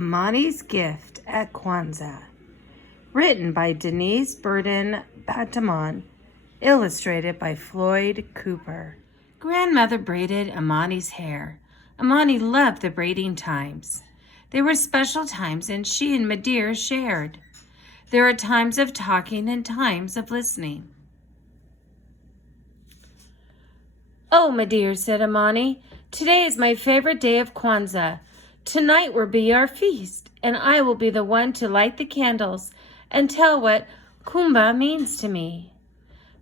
Imani's Gift at Kwanzaa. Written by Denise Burden Batamon. Illustrated by Floyd Cooper. Grandmother braided Imani's hair. Imani loved the braiding times. They were special times, and she and Madir shared. There are times of talking and times of listening. "Oh, Madir," said Imani, "today is my favorite day of Kwanzaa. Tonight will be our feast, and I will be the one to light the candles and tell what Kwanzaa means to me."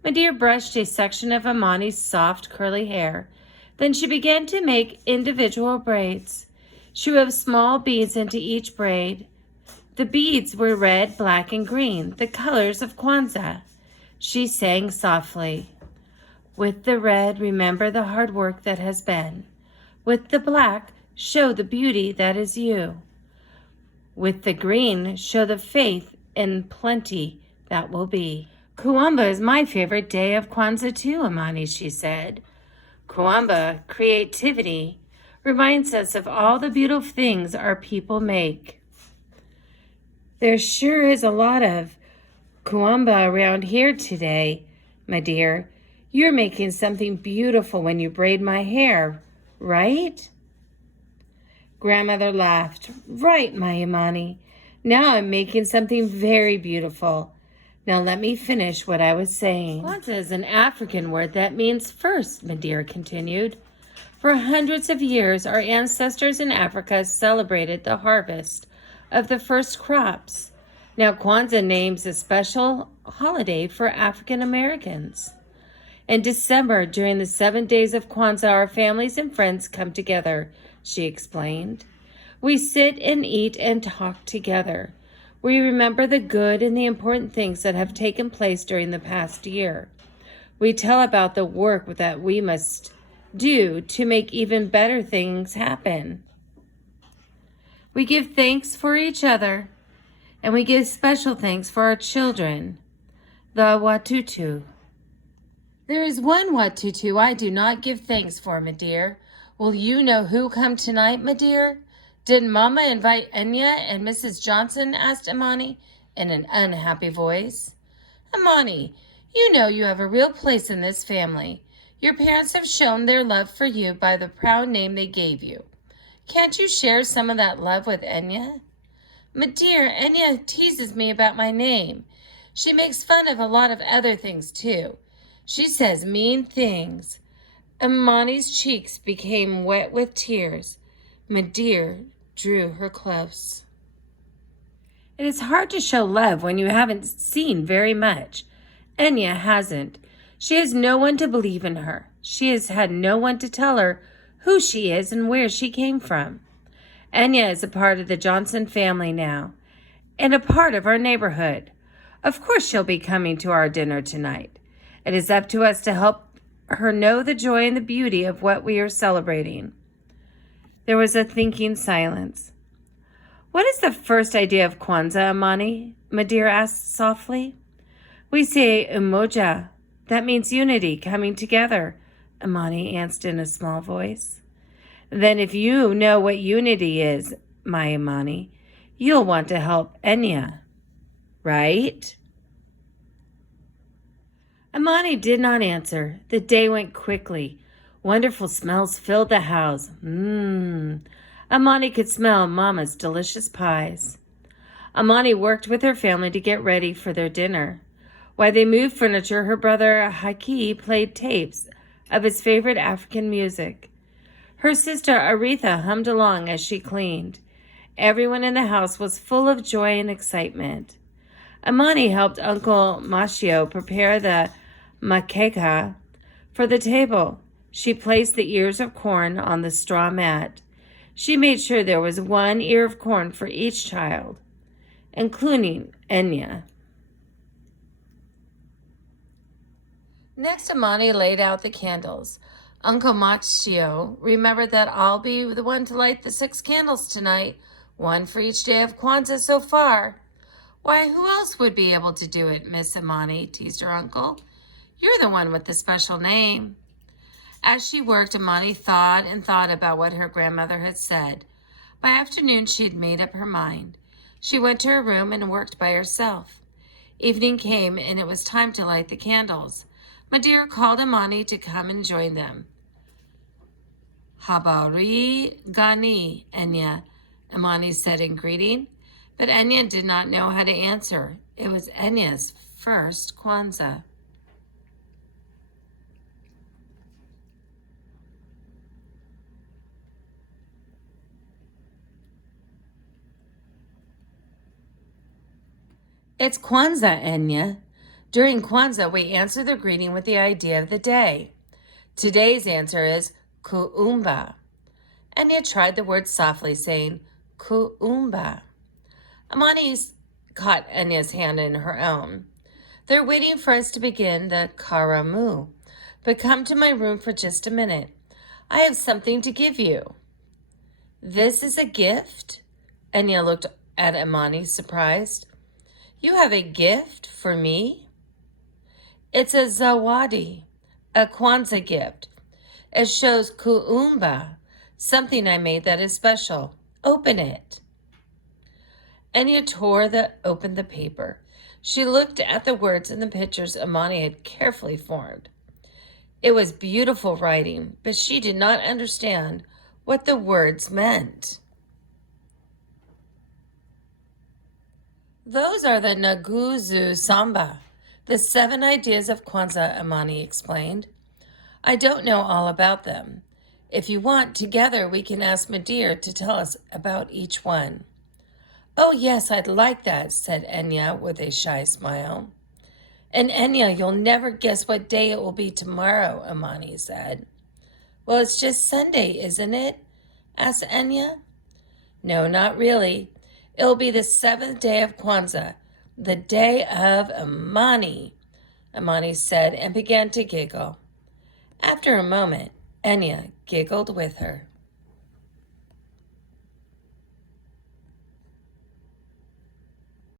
Madir brushed a section of Imani's soft, curly hair. Then she began to make individual braids. She wove small beads into each braid. The beads were red, black, and green, the colors of Kwanzaa. She sang softly. "With the red, remember the hard work that has been. With the black, show the beauty that is you. With the green, show the faith in plenty that will be." "Kwanzaa is my favorite day of Kwanzaa too, Imani," she said. Kwanzaa, creativity, reminds us of all the beautiful things our people make. "There sure is a lot of Kwanzaa around here today, my dear. You're making something beautiful when you braid my hair, right?" Grandmother laughed. "Right, my Imani. Now I'm making something very beautiful. Now let me finish what I was saying." "Kwanzaa is an African word that means first," Madir continued. "For hundreds of years, our ancestors in Africa celebrated the harvest of the first crops. Now Kwanzaa names a special holiday for African Americans. In December, during the 7 days of Kwanzaa, our families and friends come together," she explained. "We sit and eat and talk together. We remember the good and the important things that have taken place during the past year. We tell about the work that we must do to make even better things happen. We give thanks for each other, and we give special thanks for our children, the Watutu." "There is one Watutu I do not give thanks for, Madir. Will you know who come tonight, Madir? Did Mama invite Enya and Mrs. Johnson?" asked Imani in an unhappy voice. "Imani, you know you have a real place in this family. Your parents have shown their love for you by the proud name they gave you. Can't you share some of that love with Enya?" "Madir, Enya teases me about my name. She makes fun of a lot of other things too. She says mean things." Imani's cheeks became wet with tears. Madir drew her close. "It is hard to show love when you haven't seen very much. Enya hasn't. She has no one to believe in her. She has had no one to tell her who she is and where she came from. Enya is a part of the Johnson family now, and a part of our neighborhood. Of course she'll be coming to our dinner tonight. It is up to us to help her know the joy and the beauty of what we are celebrating." There was a thinking silence. "What is the first idea of Kwanzaa, Imani?" Madir asked softly. "We say umoja. That means unity, coming together," Imani answered in a small voice. "Then if you know what unity is, my Imani, you'll want to help Enya, right?" Imani did not answer. The day went quickly. Wonderful smells filled the house. Imani could smell Mama's delicious pies. Imani worked with her family to get ready for their dinner. While they moved furniture, her brother Haki played tapes of his favorite African music. Her sister Aretha hummed along as she cleaned. Everyone in the house was full of joy and excitement. Imani helped Uncle Machio prepare the makeka for the table. She placed the ears of corn on the straw mat. She made sure there was one ear of corn for each child, including Enya. Next, Imani laid out the candles. Uncle Machio remembered that I'll be the one to light the 6 candles tonight, one for each day of Kwanzaa so far. "Why, who else would be able to do it, Miss Imani?" teased her uncle. "You're the one with the special name." As she worked, Imani thought and thought about what her grandmother had said. By afternoon, she had made up her mind. She went to her room and worked by herself. Evening came, and it was time to light the candles. Madeira called Imani to come and join them. Habari Gani, Enya, Imani said in greeting. But Enya did not know how to answer. It was Enya's first Kwanzaa. It's Kwanzaa, Enya. During Kwanzaa, we answer the greeting with the idea of the day. Today's answer is Kuumba. Enya tried the word softly, saying Kuumba. Imani caught Enya's hand in her own. They're waiting for us to begin the karamu, but come to my room for just a minute. I have something to give you. This is a gift? Enya looked at Imani, surprised. You have a gift for me? It's a zawadi, a Kwanzaa gift. It shows kuumba, something I made that is special. Open it. Enya opened the paper. She looked at the words and the pictures Imani had carefully formed. It was beautiful writing, but she did not understand what the words meant. Those are the Naguzu Samba, the 7 ideas of Kwanzaa, Imani explained. I don't know all about them. If you want, together we can ask Madeira to tell us about each one. Oh, yes, I'd like that, said Enya with a shy smile. And Enya, you'll never guess what day it will be tomorrow, Imani said. Well, it's just Sunday, isn't it? Asked Enya. No, not really. It'll be the 7th day of Kwanzaa, the day of Imani, Imani said and began to giggle. After a moment, Enya giggled with her.